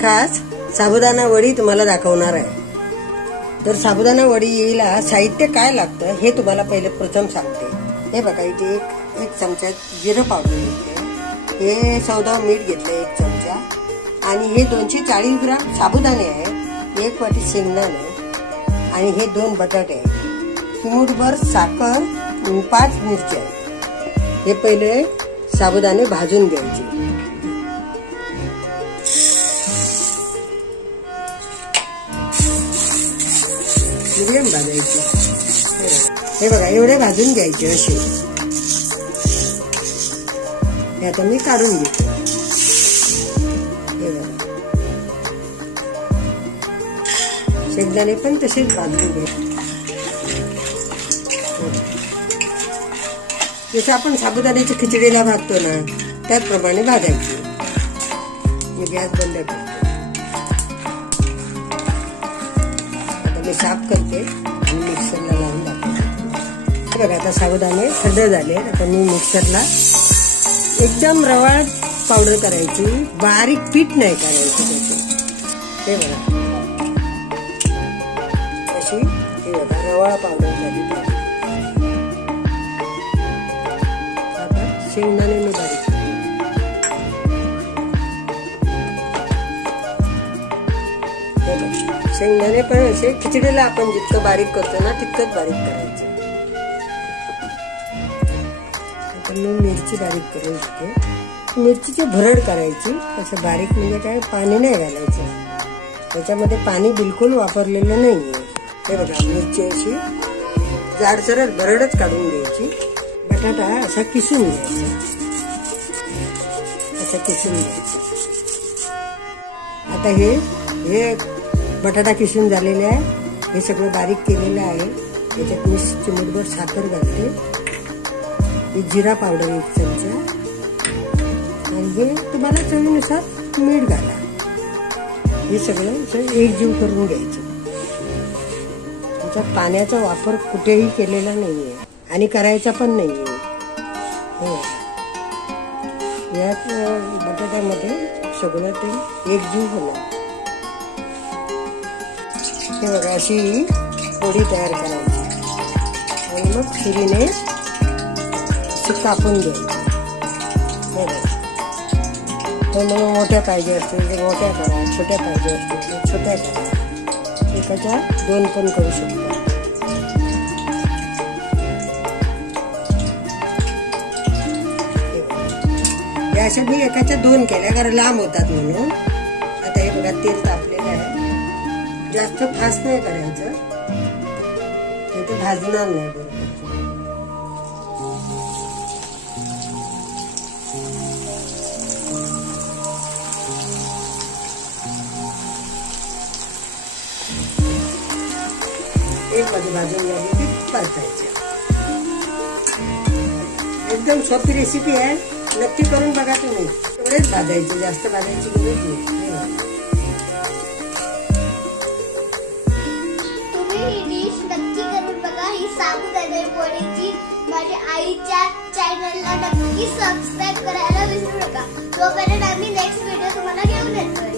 खास साबुदाणा वडी तुम्हाला दाखवणार आहे। तर साबुदाणा वडीला साहित्य काय लागतं हे तुम्हाला पहिले प्रथम सांगते। हे बघा, इथे एक चमचा जिरं पावडर घेतले, हे सौदा मीठ घेतले 1 चमचा, आणि हे 240 ग्राम साबुदाणे आहे, 1 वाटी शेंगदाणे, आणि हे 2 बटाटे आहेत, चिमूटभर साखर, 5 मिरच्या आहेत। हे पहिले साबुदाणे भाजून घ्यायचे। मीडियम भाजायचे। हे बघा, एवढे भाजून घ्यायचे असे। हे आता मी काढून घेते। हे बघा, शेंगदाणे पण तसेच भाजून घ्यायचे। जसं आपण साबुदाण्याच्या खिचडीला भाजतो ना, त्याचप्रमाणे भाजायचे। मी गॅस बंद करते। आता मी साफ करते आणि मिक्सरला लावून टाकते। बघा, आता साबुदाणे थंड झाले। आता मी मिक्सरला एकदम रवाळ पावडर करायची, बारीक पीठ नाही करायचं त्याचे। हे बघा, अशी हे बघा रवाळ पावडर झाली। शेंगदाणे मी बारीक शेंगदाणे पण असे खिचडीला आपण जितकं बारीक करतो ना तितकंच बारीक करायचं। आता मी मिरची बारीक करून घेते। मिरचीची भरड करायची, असं बारीक म्हणजे काय पाणी नाही घालायचं, त्याच्यामध्ये पाणी बिलकुल वापरलेलं नाहीये। हे बघा, मिरची अशी जाडसरच भरडच काढून घ्यायची। बटाटा असा किसून घ्यायचा, असा किसून घ्यायचा। आता हे बटाटा किसून झालेले आहे, हे सगळं बारीक केलेलं आहे। त्याच्यात मी चिमूटभर साखर घालते, ही जिरा पावडर 1 चमचा, आणि हे तुम्हाला चवीनुसार मीठ घाला। हे सगळं एकजीव करून घ्यायचं। त्याच्यात पाण्याचा वापर कुठेही केलेला नाहीये आणि करायचा पण नाहीये। यात बटाट्यामध्ये सगळं ते एकजीव होणार। हे बघा, अशी पोळी तयार करायची आणि मग सुरीने कापून घ्यायची। हे बघा, तर मग मोठ्या पाहिजे असतील तर मोठ्या करा, छोट्या पाहिजे असतील तर छोट्या करा, एकाच्या 2 पण करू शकता। अशा मी एकाच्या 2 केल्या, कारण लांब होतात म्हणून। आता हे बघा, तेल तापलेलं आहे, जास्त फास्ट नाही करायचं, ते भाजणार नाही बरोबर। एक मध्ये भाजून झाली की परतायची। एकदम सोपी रेसिपी आहे, नक्की करून बघा तुम्ही। एवढेच भाजायचे, जास्त भाजायची गरज नाही। तुम्ही ही डिश नक्की करून बघा। ही साबुदाणा वडीची माझ्या आईच्या चॅनलला नक्की सबस्क्राईब करायला विसरू नका। तोपर्यंत आम्ही नेक्स्ट व्हिडिओ तुम्हाला घेऊन येतो।